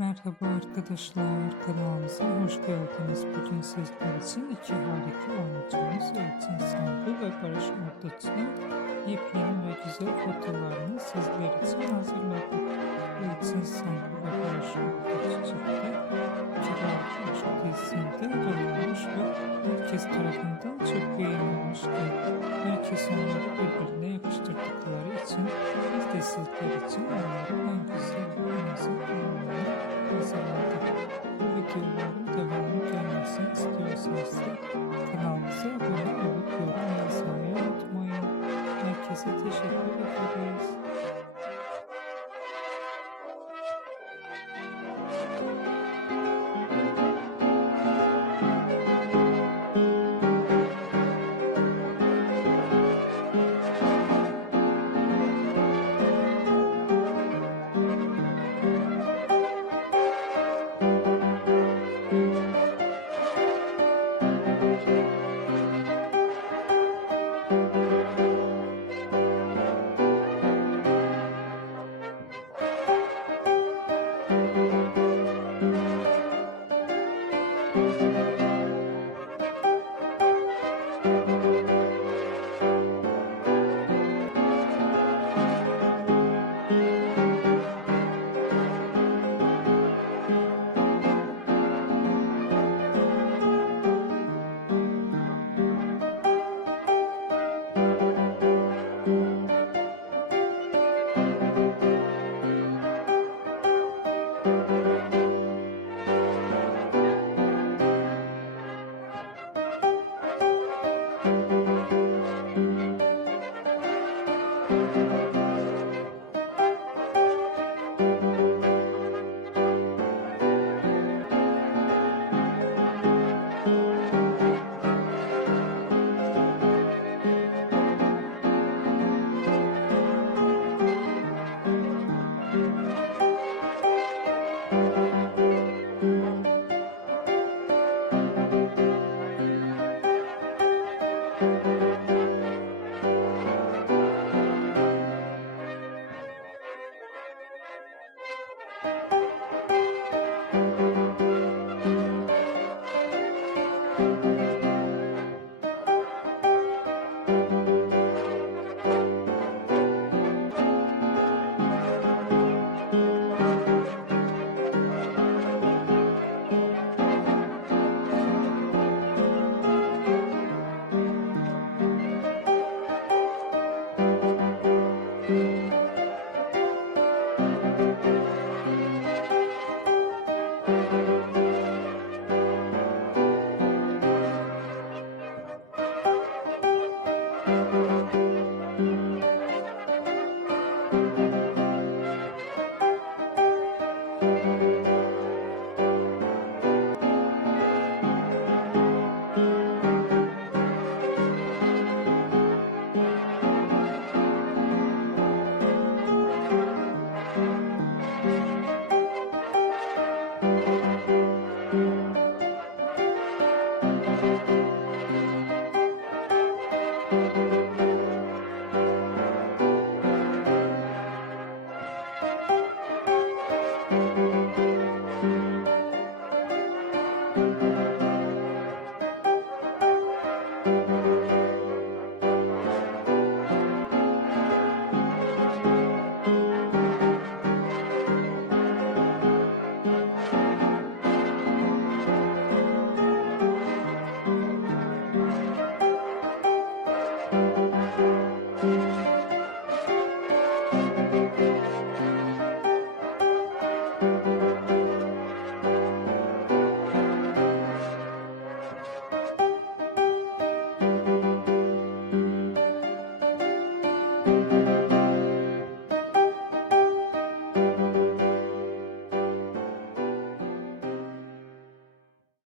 Merhaba arkadaşlar, kanalımıza hoş geldiniz. Bugün sizler için iki harika oyuncumuz Elçin Sangu ve Barış Arduç'un yepyeni ve güzel fotolarını sizler için hazırladık. Elçin Sangu ve Barış Arduç çifti Kiralık Aşk dizisinde rol almış ve herkes tarafından çok beğenilmişti. Herkes onları birbirine yakıştırdıkları için biz de sizler için onların en güzel ve en güzel oyunlarını hazırladık. Bu videoların devamlı gelmesini istiyorsanız kanalımıza abone olup yorum yazmayı unutmayın. Herkese teşekkür ederiz. Thank you.